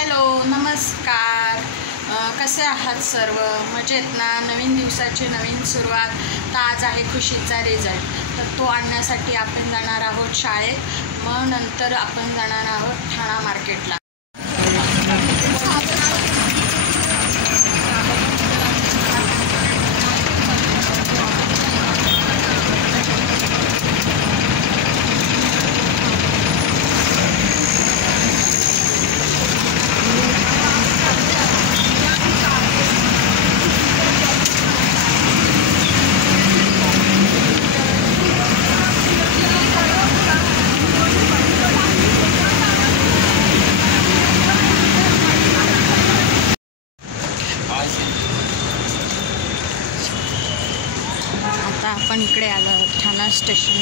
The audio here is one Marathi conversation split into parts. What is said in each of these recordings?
हॅलो नमस्कार, कसे आहात सर्व? मजेत ना? नवीन दिवसाची नवीन सुरुवात. तर आज आहे खुशीचा रिझल्ट, तर तो आणण्यासाठी आपण जाणार आहोत शाळेत. मग नंतर आपण जाणार आहोत ठाणा मार्केटला. आता आपण इकडे आलो ठाणा स्टेशन.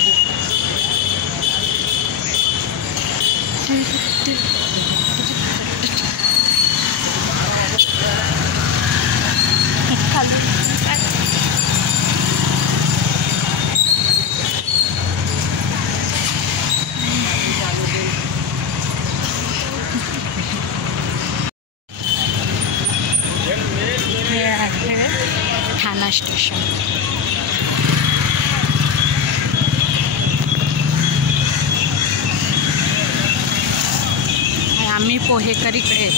हे आहे ठाणा स्टेशन. आम्ही पोहेकरीकडे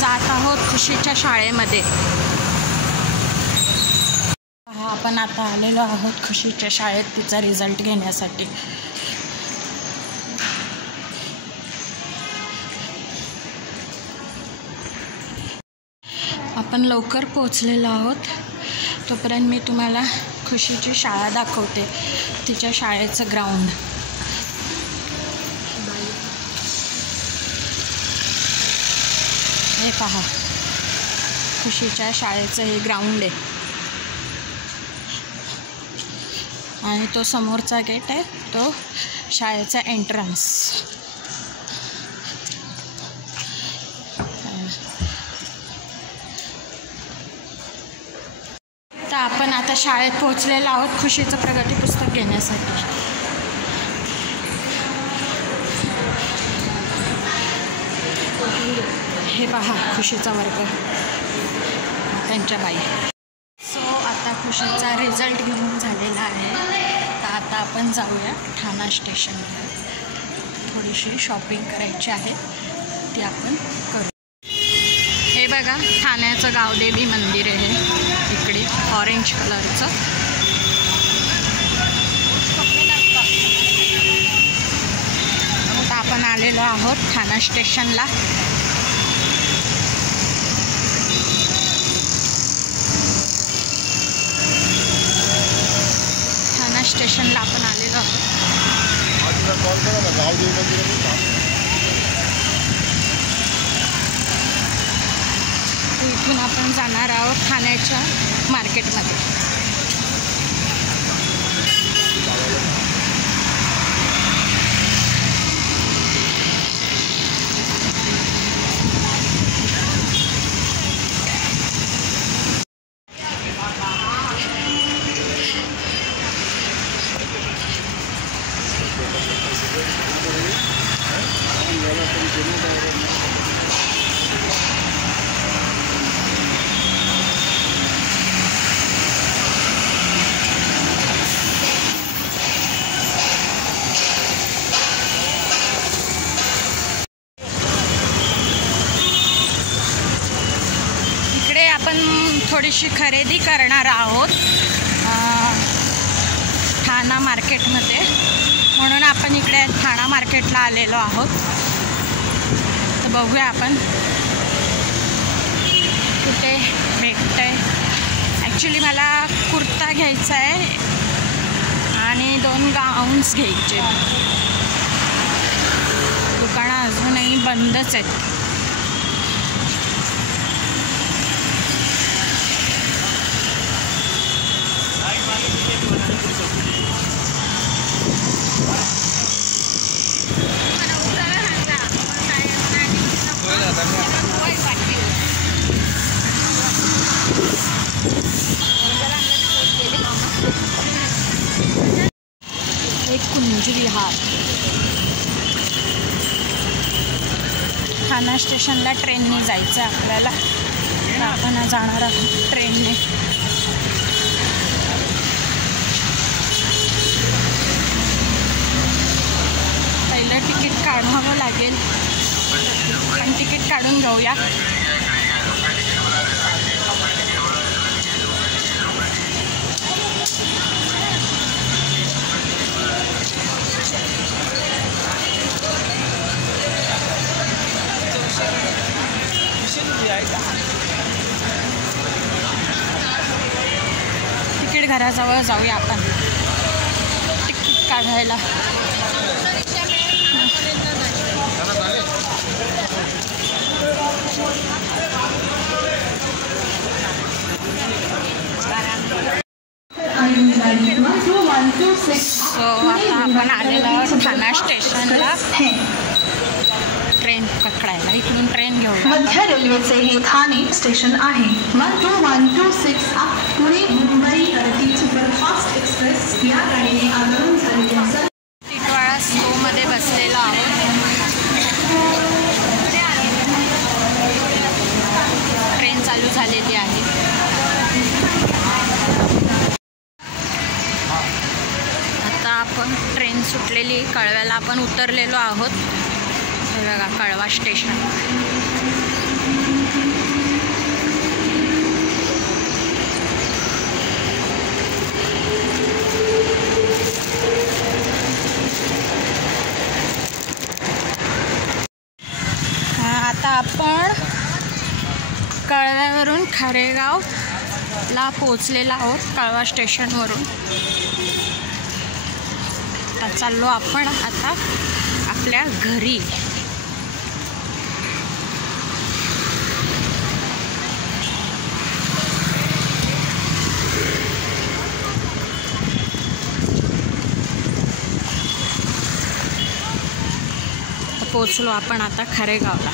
जात आहोत खुशीच्या शाळेमध्ये. आपण आता आलेलो आहोत खुशीच्या शाळेत तिचा रिझल्ट घेण्यासाठी. आपण लवकर पोहोचलेलो आहोत. तोपर्यंत मी तुम्हाला खुशीची शाळा दाखवते, तिच्या शाळेचं ग्राउंड. हे पहा, खुशीच्या शाळेचं हे ग्राउंड आहे आणि तो समोरचा गेट आहे तो शाळेचा एंट्रन्स. तर आपण आता शाळेत पोहोचलेलो आहोत खुशीचं प्रगती पुस्तक घेण्यासाठी. हे पहा खुशीचा वर्ग, त्यांच्या बाई. सो आता खुशीचा रिझल्ट घेऊन झालेला आहे. तर आता आपण जाऊया ठाणा स्टेशनला. थोडीशी शॉपिंग करायची आहे, ती आपण करू. हे बघा ठाण्याचं गावदेवी मंदिर आहे इकडे, ऑरेंज कलरचं. आता आपण आलेलो आहोत ठाणा स्टेशनला. स्टेशनला आपण आलेलो आहोत. इथून आपण जाणार आहोत ठाण्याच्या मार्केटमध्ये. थोडीशी खरेदी करणार आहोत ठाणा मार्केटमध्ये, म्हणून आपण इकडे ठाणा मार्केटला आलेलो आहोत. तर बघूया आपण कुठे घ्यायचा आहे आणि 2 गाऊन्स घ्यायचे. दुकानं अजूनही बंदच आहेत. एक कुंजली हार. ठाणा स्टेशनला ट्रेनने जायचं आहे आपल्याला. आपण जाणार आहोत ट्रेनने. पहिलं तिकीट काढावं लागेल. पण तिकीट काढून घेऊया. तिकीट घराजवळ जाऊया आपण तिकीट काढायला. सो आता आपण आलेलो आहोत ठाणा स्टेशनला ट्रेन पकडायला. इकडून ट्रेन घेऊ. मध्य रेल्वेचे हे ठाणे स्टेशन आहे. 12126 पुणे मुंबई अरती सुपरफास्ट एक्सप्रेस या गाडीने आंदोलन झालेल्या टिटवाळा स्लोमध्ये बसलेलो आहोत. ट्रेन चालू झालेली आहे. आता आपण ट्रेन सुटलेली कळव्याला आपण उतरलेलो आहोत. हे बघा कळवा स्टेशन. आता आपण कळव्यावरून खारेगावला पोचलेलो आहोत. कळवा स्टेशनवरून आता चाललो आपण आता आपल्या घरी. पोचलो आपण आता खारेगावला.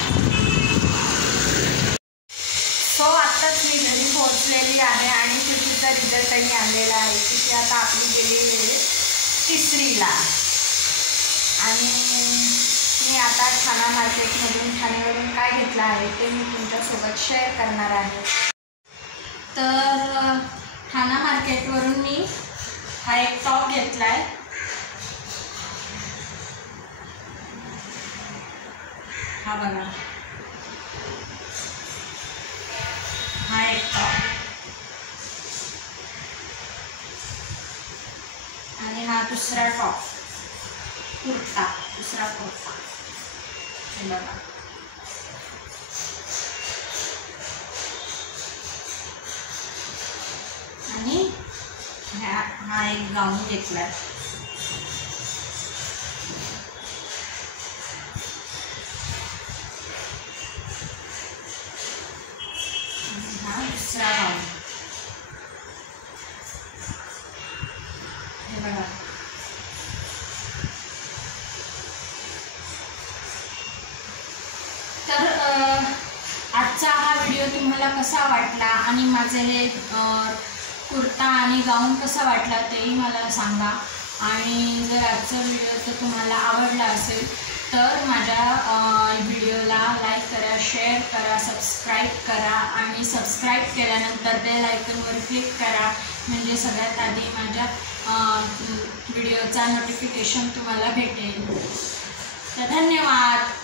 सो आत्ताच मी घरी पोहोचलेली आहे आणि तिचा रिझल्टही आलेला आहे. तिथे आता आपली गेलेली 3रीला आणि मी आता ठाणा मार्केटमधून ठाण्यावरून काय घेतलं आहे ते मी तुमच्यासोबत शेअर करणार आहे. तर ठाणा मार्केटवरून मी हा एक टॉप घेतला आहे. हा बघा, हा एक टॉप आणि हा दुसरा टॉप कुर्ता. दुसरा कुर्ता हे बघा. आणि हा एक गाऊन घेतला. दुसरा गाऊन हे बघा. तर आजचा हा व्हिडिओ तुम्हाला कसा वाटला आणि माझे हे कुर्ता आणि गाऊन कसा वाटला तेही मला सांगा. आणि जर आजचा व्हिडिओ तर तुम्हाला आवडला असेल तर माझ्या व्हिडिओला लाईक करा, शेअर करा, सबस्क्राईब करा आणि सबस्क्राईब केल्यानंतर बेल आयकॉनवर क्लिक करा म्हणजे सगळ्यात आधी माझ्या व्हिडिओचा नोटिफिकेशन तुम्हाला भेटेल. तर धन्यवाद.